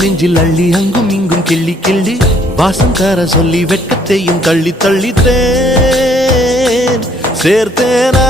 நெஞ்சில் அள்ளி அங்கும் இங்கும் கிள்ளி கிள்ளி வாசம் தர சொல்லி வெட்கத்தையும் தள்ளி தள்ளித்தேன் சேர்த்தேனா